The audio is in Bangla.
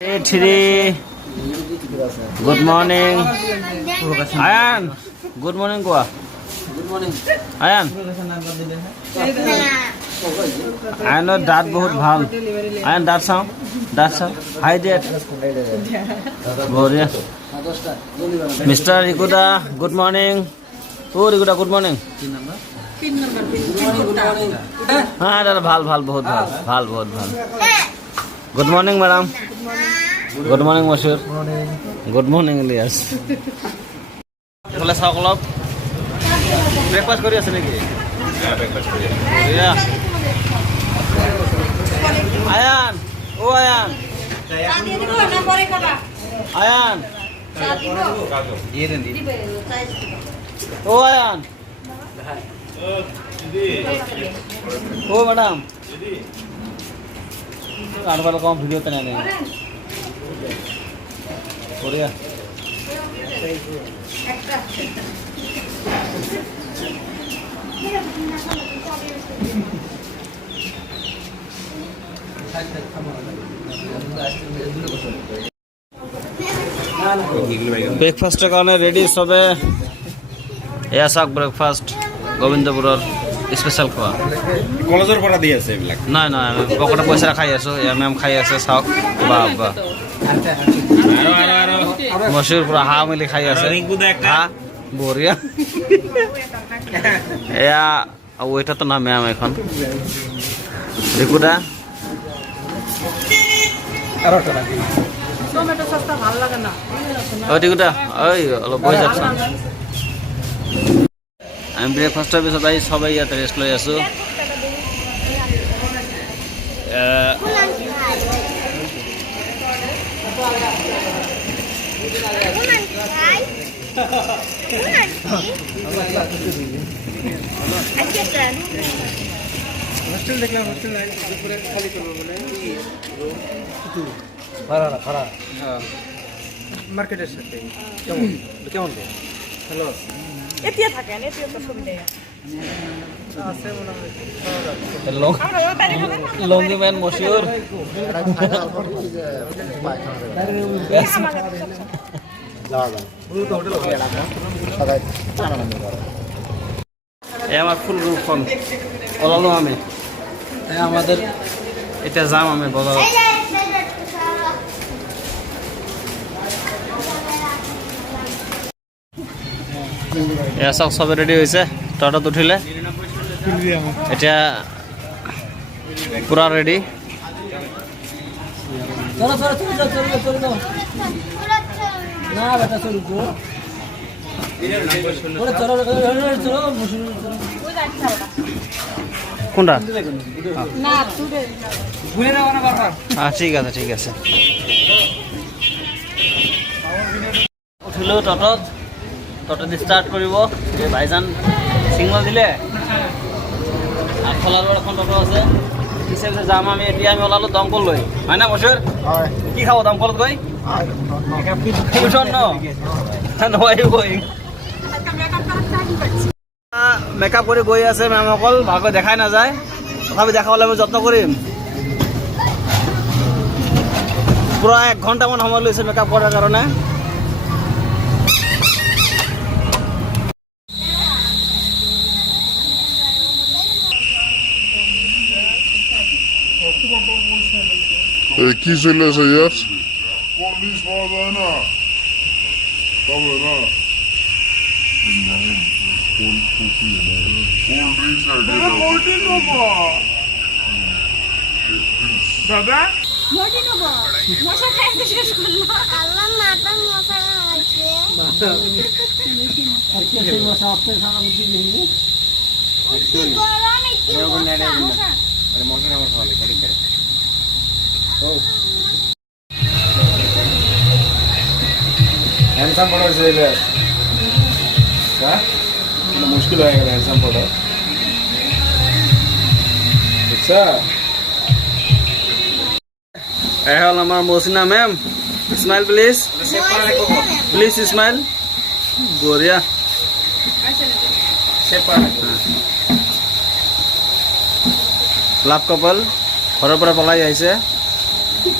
Hey, Chidi. Good morning. Ayan. Good morning, Gua. Good morning. Ayan. I know that बहुत भाल. Ayan, that sound. That sound. Hi, Dad. Boria. Mr. Rikuda, good morning. Oh, Rikuda, good morning. Good morning. हाँ दादा भाल भाल बहुत भाल भाल बहुत भाल good morning madam good morning Mashur good morning Ilias এফালে চাওক অলপ ব্ৰেকফাষ্ট কৰি আছে নেকি আয়ান ও আয়ান আয়ান ও আয়ান ও ম্যাডাম আনো ভালো কম ভিডিওতে নেই কোরিয়া ব্রেকফাস্টের কারণে রেডি সবে এয়া চাওক ব্রেকফাষ্ট গোবিন্দপুৰৰ স্পেশাল খোৱা কলেজৰ পৰা দি আছে এইবিলাক নাই নাই আমি পকেটে পইচা খাই আছো এয়া মেম খাই আছে চাওক বাহ বাহ মচুৰ পুৰা হাঁহ মেলি খাই আছে হাঁহ বঢ়িয়া এয়া আৰু এটাতো না মেম এখন ৰিকুদা ৰিকুদা ঐ অলপ বহি যাওকচোন আমি ব্রেকফাস্টের পিছত আহি সবাই ইয়াতে রেস্ট লৈ আছো মার্কেটের সাথে কেমন হ্যালো এতিয়া থাকেন এতিয়া তো সুবিধা আছে মনে হয় লঙ্গি ম্যান মশিউর আমার ফুল গ্রুপখন ওলালো আমি আমাদের এটা যাম আমি বজাৰত এয়া চাওক চবে ৰেডি হৈছে টটোত উঠিলে এতিয়া পুৰা ৰেডি কোনটা ঠিক আছে ঠিক আছে উঠিলো টটোত টটোত ষ্টাৰ্ট কৰিব এই ভাইজান সিগনেল দিলে আর খোলার এখন টটো আছে পিছে পিছে যাম আমি এতিয়া আমি ওলালো দমকল লৈ হয় না মশুৰ কি খাব দমকলত গৈ মেকআপ কৰি গৈ আছে মেমসকল ভালকৈ দেখাই নাযায় তথাপি দেখাবলৈ আমি যত্ন কৰিম পুৰা 1 ঘণ্টামান সময় লৈছে মেকআপ কৰাৰ কাৰণে কি চলে আছে ইয়ার পুলিশ পাওয়া যায় না তবে না দাদা মশা খাইতে শেষ করলো আল্লাহ মাথা মশা হ্যান্ডসাম ফটো হয়েছে মুশকিল হয়ে গেল হ্যান্ডসাম ফটো বুঝছা এই হল আমার Mousina ma'am smile please please smile বঢ়িয়া লাভ কপাল ঘৰৰ পৰা পলাই আহিছে